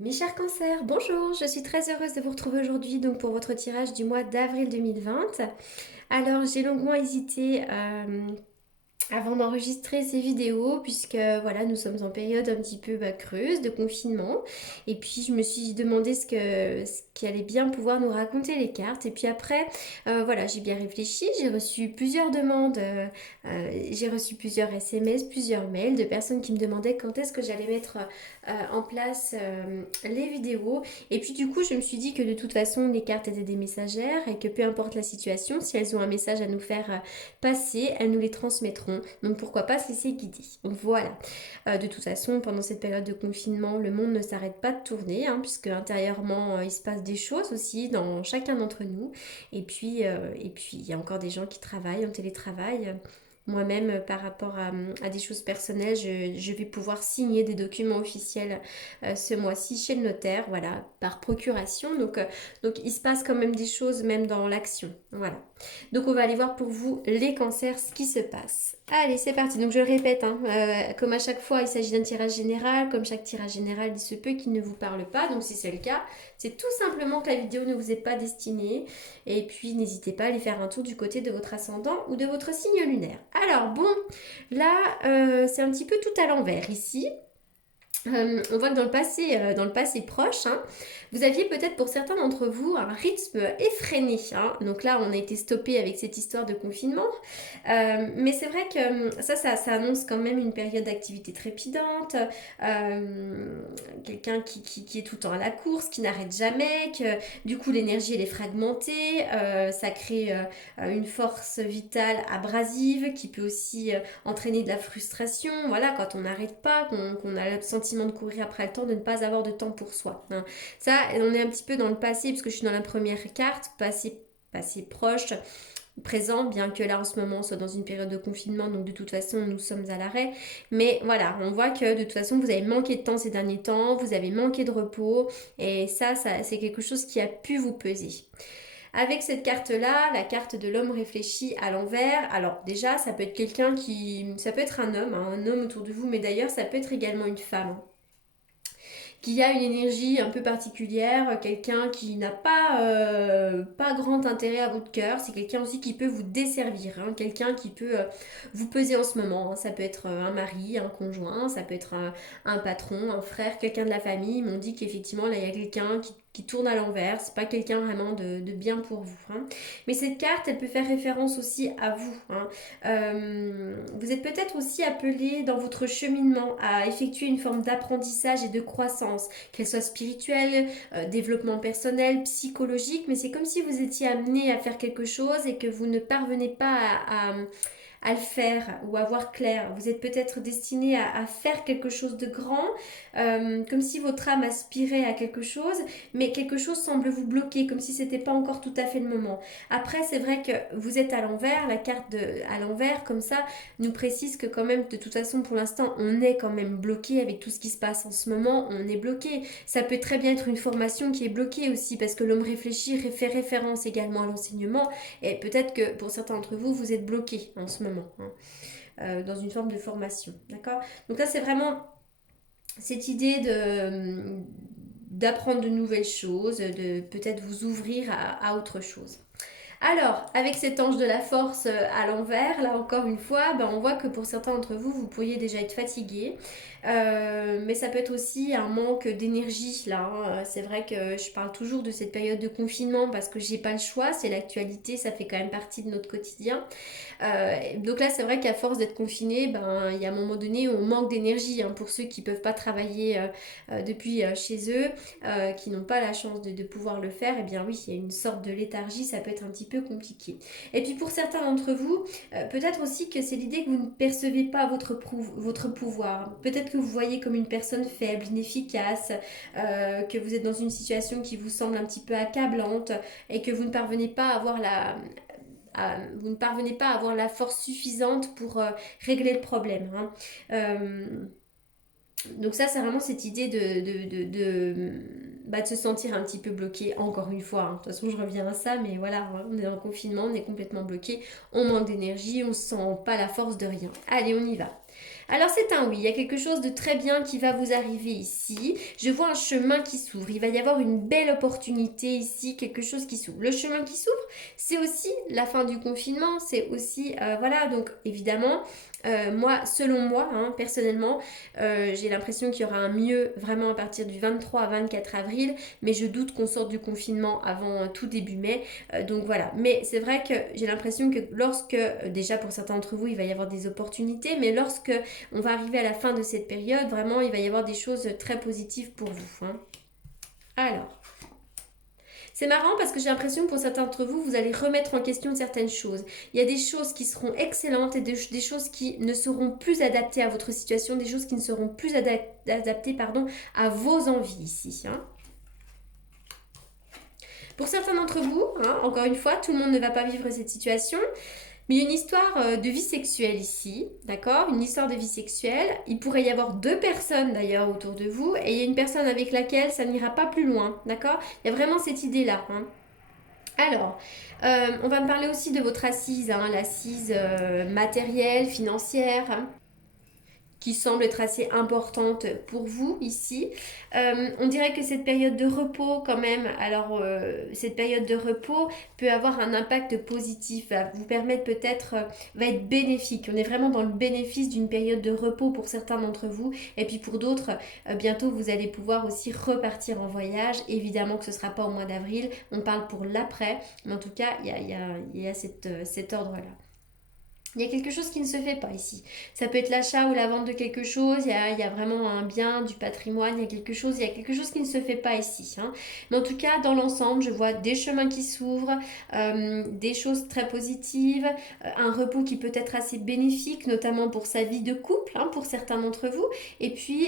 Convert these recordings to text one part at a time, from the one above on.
Mes chers cancers, bonjour, je suis très heureuse de vous retrouver aujourd'hui donc pour votre tirage du mois d'avril 2020. Alors j'ai longuement hésité avant d'enregistrer ces vidéos puisque voilà nous sommes en période un petit peu creuse de confinement et puis je me suis demandé ce qui allait bien pouvoir nous raconter les cartes et puis après voilà j'ai bien réfléchi, j'ai reçu plusieurs demandes, j'ai reçu plusieurs SMS, plusieurs mails de personnes qui me demandaient quand est-ce que j'allais mettre en place les vidéos et puis du coup je me suis dit que de toute façon les cartes étaient des messagères et que peu importe la situation, si elles ont un message à nous faire passer, elles nous les transmettront. Donc pourquoi pas se laisser guider. Donc voilà. De toute façon, pendant cette période de confinement, le monde ne s'arrête pas de tourner, hein, puisque intérieurement, il se passe des choses aussi dans chacun d'entre nous. Et puis, il y a encore des gens qui travaillent en télétravail. Moi-même, par rapport à des choses personnelles, je vais pouvoir signer des documents officiels ce mois-ci chez le notaire, voilà, par procuration. Donc, il se passe quand même des choses, même dans l'action. Voilà. Donc on va aller voir pour vous les cancers ce qui se passe. Allez, c'est parti. Donc je le répète, hein, comme à chaque fois, il s'agit d'un tirage général. Comme chaque tirage général, il se peut qu'il ne vous parle pas. Donc si c'est le cas, c'est tout simplement que la vidéo ne vous est pas destinée. Et puis n'hésitez pas à aller faire un tour du côté de votre ascendant ou de votre signe lunaire. Alors bon, là, c'est un petit peu tout à l'envers ici. On voit que dans le passé proche, hein, vous aviez peut-être pour certains d'entre vous un rythme effréné, hein. Donc là, on a été stoppé avec cette histoire de confinement. Mais c'est vrai que ça annonce quand même une période d'activité trépidante. Quelqu'un qui est tout le temps à la course, qui n'arrête jamais, que du coup l'énergie elle est fragmentée. Ça crée une force vitale abrasive qui peut aussi entraîner de la frustration. Voilà, quand on n'arrête pas, qu'on a le sentiment de courir après le temps, de ne pas avoir de temps pour soi, hein. Ça, on est un petit peu dans le passé, parce que je suis dans la première carte, passé proche, présent, bien que là en ce moment on soit dans une période de confinement, donc de toute façon nous sommes à l'arrêt. Mais voilà, on voit que de toute façon vous avez manqué de temps ces derniers temps, vous avez manqué de repos, et ça c'est quelque chose qui a pu vous peser. Avec cette carte-là, la carte de l'homme réfléchi à l'envers, alors déjà, ça peut être quelqu'un qui... Ça peut être un homme, hein, un homme autour de vous, mais d'ailleurs, ça peut être également une femme, hein, qui a une énergie un peu particulière, quelqu'un qui n'a pas grand intérêt à votre cœur, c'est quelqu'un aussi qui peut vous desservir, hein, quelqu'un qui peut vous peser en ce moment, hein. Ça peut être un mari, un conjoint, ça peut être un patron, un frère, quelqu'un de la famille. Ils m'ont dit qu'effectivement là il y a quelqu'un qui tourne à l'envers, c'est pas quelqu'un vraiment de bien pour vous, hein. Mais cette carte, elle peut faire référence aussi à vous, hein. Vous êtes peut-être aussi appelé dans votre cheminement à effectuer une forme d'apprentissage et de croissance, qu'elle soit spirituelle, développement personnel, psychologique, mais c'est comme si vous étiez amené à faire quelque chose et que vous ne parvenez pas à le faire ou à voir clair. Vous êtes peut-être destiné à faire quelque chose de grand, comme si votre âme aspirait à quelque chose, mais quelque chose semble vous bloquer, comme si c'était pas encore tout à fait le moment. Après, c'est vrai que vous êtes à l'envers, la carte à l'envers, comme ça, nous précise que quand même, de toute façon, pour l'instant, on est quand même bloqué avec tout ce qui se passe en ce moment, on est bloqué. Ça peut très bien être une formation qui est bloquée aussi, parce que l'homme réfléchi fait référence également à l'enseignement, et peut-être que pour certains d'entre vous, vous êtes bloqué en ce moment, hein, dans une forme de formation, d'accord. Donc là, c'est vraiment cette idée d'apprendre de nouvelles choses, de peut-être vous ouvrir à autre chose. Alors, avec cet ange de la force à l'envers, là encore une fois, ben, on voit que pour certains d'entre vous, vous pourriez déjà être fatigué. Mais ça peut être aussi un manque d'énergie là, hein. C'est vrai que je parle toujours de cette période de confinement parce que j'ai pas le choix, c'est l'actualité, ça fait quand même partie de notre quotidien. Donc là, c'est vrai qu'à force d'être confiné, ben, il y a un moment donné où on manque d'énergie, hein, pour ceux qui ne peuvent pas travailler depuis chez eux, qui n'ont pas la chance de pouvoir le faire. Eh bien oui, il y a une sorte de léthargie, ça peut être un petit peu compliqué. Et puis pour certains d'entre vous, peut-être aussi que c'est l'idée que vous ne percevez pas votre pouvoir. Peut-être que vous voyez comme une personne faible, inefficace, que vous êtes dans une situation qui vous semble un petit peu accablante et que vous ne parvenez pas à avoir vous ne parvenez pas à avoir la force suffisante pour régler le problème, hein. Donc ça, c'est vraiment cette idée de se sentir un petit peu bloqué, encore une fois, hein. De toute façon, je reviens à ça, mais voilà, on est en confinement, on est complètement bloqué, on manque d'énergie, on sent pas la force de rien. Allez, on y va. Alors c'est un oui, il y a quelque chose de très bien qui va vous arriver ici. Je vois un chemin qui s'ouvre, il va y avoir une belle opportunité ici, quelque chose qui s'ouvre. Le chemin qui s'ouvre, c'est aussi la fin du confinement, c'est aussi, voilà, donc évidemment, moi, selon moi, hein, personnellement, j'ai l'impression qu'il y aura un mieux vraiment à partir du 23 à 24 avril, mais je doute qu'on sorte du confinement avant tout début mai. Donc voilà, mais c'est vrai que j'ai l'impression que lorsque, déjà pour certains d'entre vous, il va y avoir des opportunités, mais lorsque on va arriver à la fin de cette période, vraiment, il va y avoir des choses très positives pour vous, hein. Alors, c'est marrant parce que j'ai l'impression que pour certains d'entre vous, vous allez remettre en question certaines choses. Il y a des choses qui seront excellentes et des choses qui ne seront plus adaptées à votre situation, des choses qui ne seront plus adaptées pardon, à vos envies ici, hein. Pour certains d'entre vous, hein, encore une fois, tout le monde ne va pas vivre cette situation. Mais il y a une histoire de vie sexuelle ici, d'accord? Une histoire de vie sexuelle. Il pourrait y avoir deux personnes d'ailleurs autour de vous et il y a une personne avec laquelle ça n'ira pas plus loin, d'accord? Il y a vraiment cette idée-là, hein. Alors, on va me parler aussi de votre assise, hein, l'assise matérielle, financière, hein, qui semble être assez importante pour vous ici. On dirait que cette période de repos quand même, alors cette période de repos peut avoir un impact positif, va vous permettre peut-être, va être bénéfique. On est vraiment dans le bénéfice d'une période de repos pour certains d'entre vous et puis pour d'autres, bientôt vous allez pouvoir aussi repartir en voyage. Évidemment que ce ne sera pas au mois d'avril, on parle pour l'après, mais en tout cas il y a cet ordre-là. Il y a quelque chose qui ne se fait pas ici. Ça peut être l'achat ou la vente de quelque chose, il y a vraiment un bien, du patrimoine, il y a quelque chose qui ne se fait pas ici, hein. Mais en tout cas, dans l'ensemble, je vois des chemins qui s'ouvrent, des choses très positives, un repos qui peut être assez bénéfique, notamment pour sa vie de couple, hein, pour certains d'entre vous. Et puis,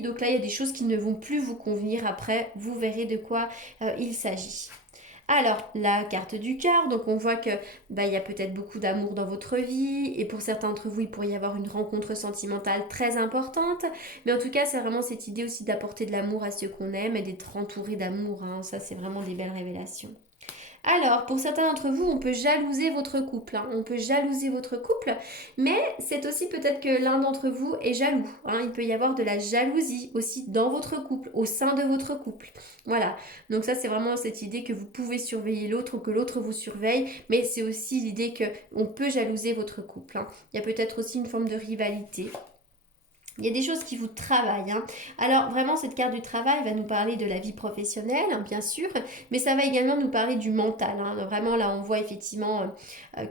donc là, il y a des choses qui ne vont plus vous convenir après. Vous verrez de quoi il s'agit. Alors, la carte du cœur, donc on voit que il y a peut-être beaucoup d'amour dans votre vie et pour certains d'entre vous, il pourrait y avoir une rencontre sentimentale très importante. Mais en tout cas, c'est vraiment cette idée aussi d'apporter de l'amour à ceux qu'on aime et d'être entouré d'amour, hein. Ça, c'est vraiment des belles révélations. Alors, pour certains d'entre vous, on peut jalouser votre couple, hein. On peut jalouser votre couple, mais c'est aussi peut-être que l'un d'entre vous est jaloux, hein. Il peut y avoir de la jalousie aussi dans votre couple, au sein de votre couple. Voilà. Donc ça, c'est vraiment cette idée que vous pouvez surveiller l'autre ou que l'autre vous surveille, mais c'est aussi l'idée que on peut jalouser votre couple, hein. Il y a peut-être aussi une forme de rivalité. Il y a des choses qui vous travaillent, hein. Alors vraiment, cette carte du travail va nous parler de la vie professionnelle, hein, bien sûr, mais ça va également nous parler du mental, hein. Vraiment, là, on voit effectivement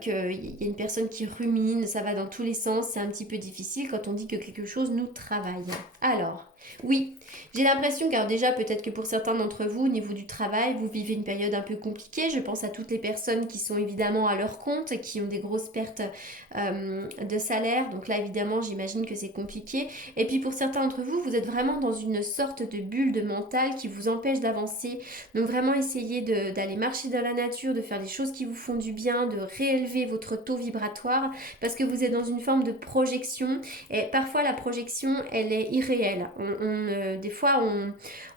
qu'il y a une personne qui rumine, ça va dans tous les sens, c'est un petit peu difficile quand on dit que quelque chose nous travaille. Alors, oui, j'ai l'impression, car déjà, peut-être que pour certains d'entre vous, au niveau du travail, vous vivez une période un peu compliquée. Je pense à toutes les personnes qui sont évidemment à leur compte, qui ont des grosses pertes de salaire. Donc là, évidemment, j'imagine que c'est compliqué. Et puis pour certains d'entre vous, vous êtes vraiment dans une sorte de bulle de mental qui vous empêche d'avancer. Donc vraiment essayez d'aller marcher dans la nature, de faire des choses qui vous font du bien, de réélever votre taux vibratoire parce que vous êtes dans une forme de projection. Et parfois la projection, elle est irréelle. Des fois,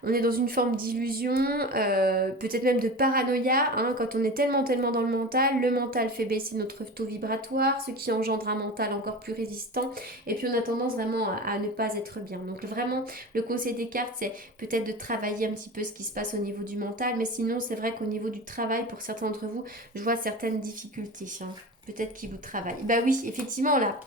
on est dans une forme d'illusion, peut-être même de paranoïa, hein, quand on est tellement dans le mental fait baisser notre taux vibratoire, ce qui engendre un mental encore plus résistant, et puis on a tendance vraiment à ne pas être bien. Donc vraiment, le conseil des cartes, c'est peut-être de travailler un petit peu ce qui se passe au niveau du mental, mais sinon, c'est vrai qu'au niveau du travail, pour certains d'entre vous, je vois certaines difficultés, hein, peut-être qui vous travaillent. Bah oui, effectivement, là,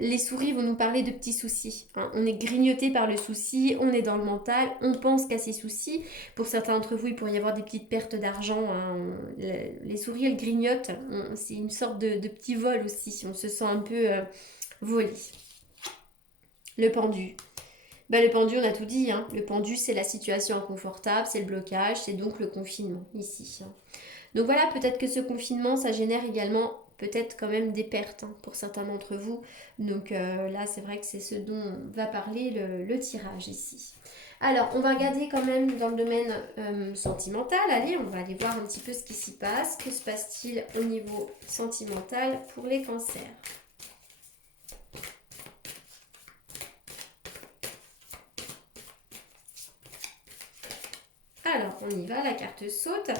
les souris vont nous parler de petits soucis, hein. On est grignoté par le souci, on est dans le mental, on pense qu'à ces soucis. Pour certains d'entre vous, il pourrait y avoir des petites pertes d'argent, hein. Les souris, elles grignotent. C'est une sorte de petit vol aussi. On se sent un peu volé. Le pendu. Ben, le pendu, on a tout dit, hein. Le pendu, c'est la situation inconfortable, c'est le blocage, c'est donc le confinement ici, hein. Donc voilà, peut-être que ce confinement, ça génère également peut-être quand même des pertes, hein, pour certains d'entre vous. Donc là, c'est vrai que c'est ce dont va parler le tirage ici. Alors, on va regarder quand même dans le domaine sentimental. Allez, on va aller voir un petit peu ce qui s'y passe. Que se passe-t-il au niveau sentimental pour les cancers? Alors, on y va, la carte saute.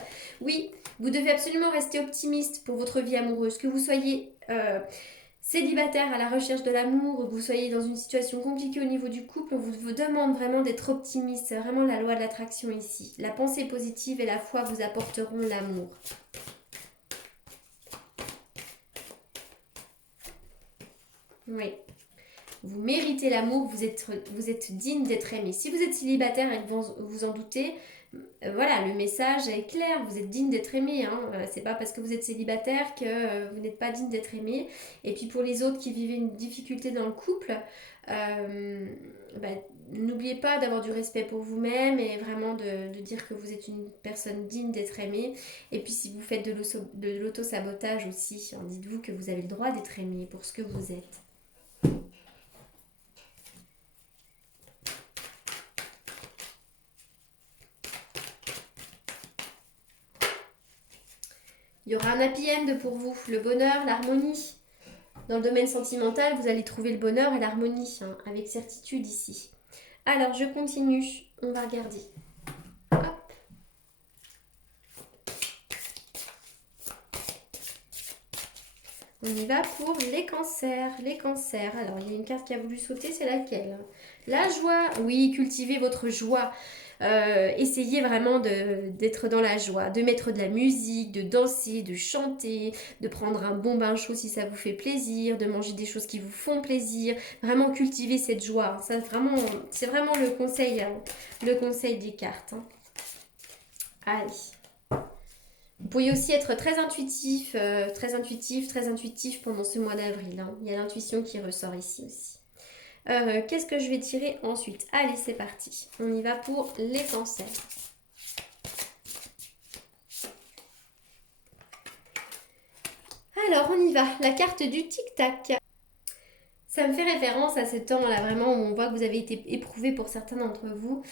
Oui, vous devez absolument rester optimiste pour votre vie amoureuse. Que vous soyez Célibataire à la recherche de l'amour, ou que vous soyez dans une situation compliquée au niveau du couple, on vous demande vraiment d'être optimiste. C'est vraiment la loi de l'attraction ici. La pensée positive et la foi vous apporteront l'amour. Oui. Vous méritez l'amour, vous êtes digne d'être aimé. Si vous êtes célibataire et que vous en doutez, voilà, le message est clair, vous êtes digne d'être aimé. Hein. C'est pas parce que vous êtes célibataire que vous n'êtes pas digne d'être aimé. Et puis pour les autres qui vivent une difficulté dans le couple, bah, n'oubliez pas d'avoir du respect pour vous-même et vraiment de dire que vous êtes une personne digne d'être aimée. Et puis si vous faites de l'auto-sabotage aussi, hein, dites-vous que vous avez le droit d'être aimé pour ce que vous êtes. Il y aura un happy end pour vous, le bonheur, l'harmonie. Dans le domaine sentimental, vous allez trouver le bonheur et l'harmonie, hein, avec certitude ici. Alors, je continue. On va regarder. Hop. On y va pour les cancers. Les cancers. Alors, il y a une carte qui a voulu sauter, c'est laquelle? La joie. Oui, cultivez votre joie. Essayez vraiment d'être dans la joie, de mettre de la musique, de danser, de chanter, de prendre un bon bain chaud si ça vous fait plaisir, de manger des choses qui vous font plaisir. Vraiment cultiver cette joie. Ça, vraiment, c'est vraiment le conseil des cartes. Hein. Allez. Vous pourriez aussi être très intuitif, très intuitif pendant ce mois d'avril. Hein. Il y a l'intuition qui ressort ici aussi. Qu'est-ce que je vais tirer ensuite? Allez, c'est parti. On y va pour les cancers. Alors, on y va. La carte du tic-tac. Ça me fait référence à ce temps-là, vraiment, où on voit que vous avez été éprouvé pour certains d'entre vous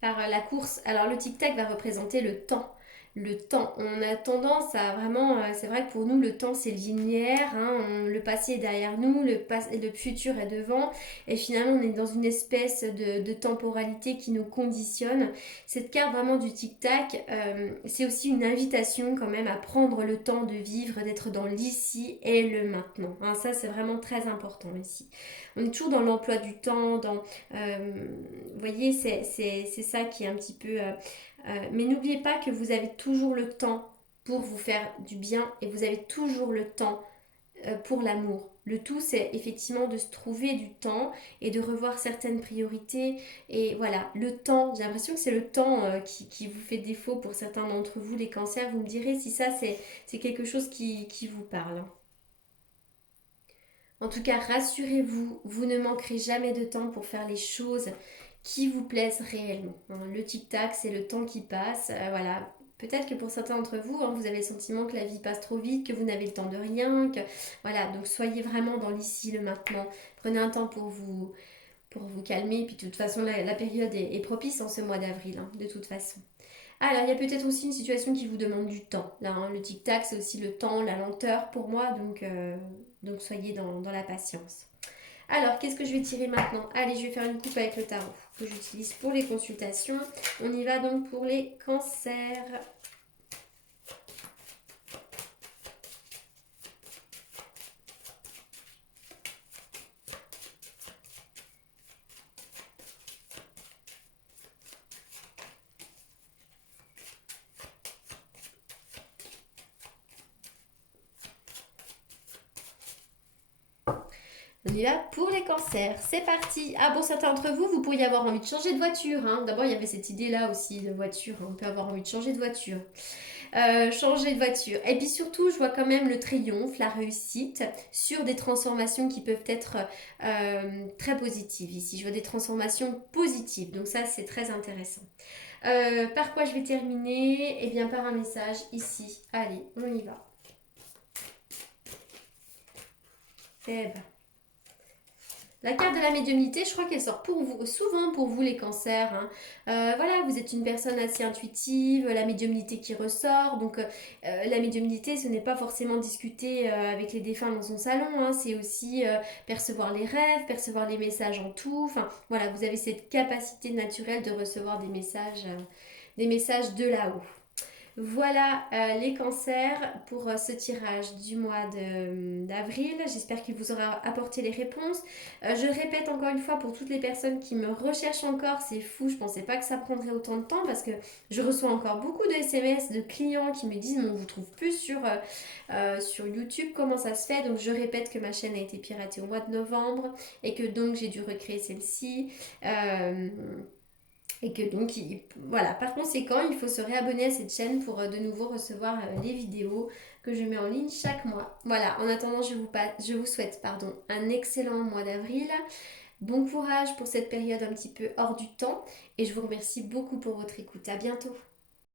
par la course. Alors, le tic-tac va représenter le temps. Le temps, on a tendance à vraiment, c'est vrai que pour nous le temps c'est linéaire, hein, le passé est derrière nous, le futur est devant et finalement on est dans une espèce de temporalité qui nous conditionne. Cette carte vraiment du tic-tac, c'est aussi une invitation quand même à prendre le temps de vivre, d'être dans l'ici et le maintenant. Hein, ça c'est vraiment très important ici. On est toujours dans l'emploi du temps, vous voyez c'est ça qui est un petit peu... mais n'oubliez pas que vous avez toujours le temps pour vous faire du bien et vous avez toujours le temps pour l'amour. Le tout, c'est effectivement de se trouver du temps et de revoir certaines priorités. Et voilà, le temps, j'ai l'impression que c'est le temps qui vous fait défaut pour certains d'entre vous, les cancers. Vous me direz si ça, c'est quelque chose qui vous parle. En tout cas, rassurez-vous, vous ne manquerez jamais de temps pour faire les choses qui vous plaisent réellement. Le tic-tac, c'est le temps qui passe. Voilà. Peut-être que pour certains d'entre vous, vous avez le sentiment que la vie passe trop vite, que vous n'avez le temps de rien. Voilà, donc soyez vraiment dans l'ici, le maintenant. Prenez un temps pour vous calmer. Puis de toute façon, la période est propice en ce mois d'avril, de toute façon. Alors, il y a peut-être aussi une situation qui vous demande du temps. Là, le tic-tac, c'est aussi le temps, la lenteur pour moi, donc soyez dans la patience. Alors, qu'est-ce que je vais tirer maintenant? Allez, je vais faire une coupe avec le tarot que j'utilise pour les consultations. On y va donc pour les cancers. On y va pour les cancers. C'est parti. Ah bon, certains d'entre vous, vous pourriez avoir envie de changer de voiture. Hein. D'abord, il y avait cette idée-là aussi de voiture. On peut avoir envie de changer de voiture. Changer de voiture. Et puis surtout, je vois quand même le triomphe, la réussite sur des transformations qui peuvent être très positives ici. Je vois des transformations positives. Donc ça, c'est très intéressant. Par quoi je vais terminer? Eh bien, par un message ici. Allez, on y va. Eh ben. La carte de la médiumnité, je crois qu'elle sort pour vous, souvent pour vous les cancers. Hein. Voilà, vous êtes une personne assez intuitive, la médiumnité qui ressort. Donc la médiumnité, ce n'est pas forcément discuter avec les défunts dans son salon. Hein, c'est aussi percevoir les rêves, percevoir les messages en tout. Enfin voilà, vous avez cette capacité naturelle de recevoir des messages de là-haut. Voilà les cancers pour ce tirage du mois d'avril. J'espère qu'il vous aura apporté les réponses. Je répète encore une fois pour toutes les personnes qui me recherchent encore, c'est fou, je pensais pas que ça prendrait autant de temps parce que je reçois encore beaucoup de SMS de clients qui me disent mais on vous trouve plus sur YouTube, comment ça se fait? Donc je répète que ma chaîne a été piratée au mois de novembre et que donc j'ai dû recréer celle-ci. Et que donc, voilà, par conséquent, il faut se réabonner à cette chaîne pour de nouveau recevoir les vidéos que je mets en ligne chaque mois. Voilà, en attendant, je vous souhaite un excellent mois d'avril. Bon courage pour cette période un petit peu hors du temps et je vous remercie beaucoup pour votre écoute. À bientôt.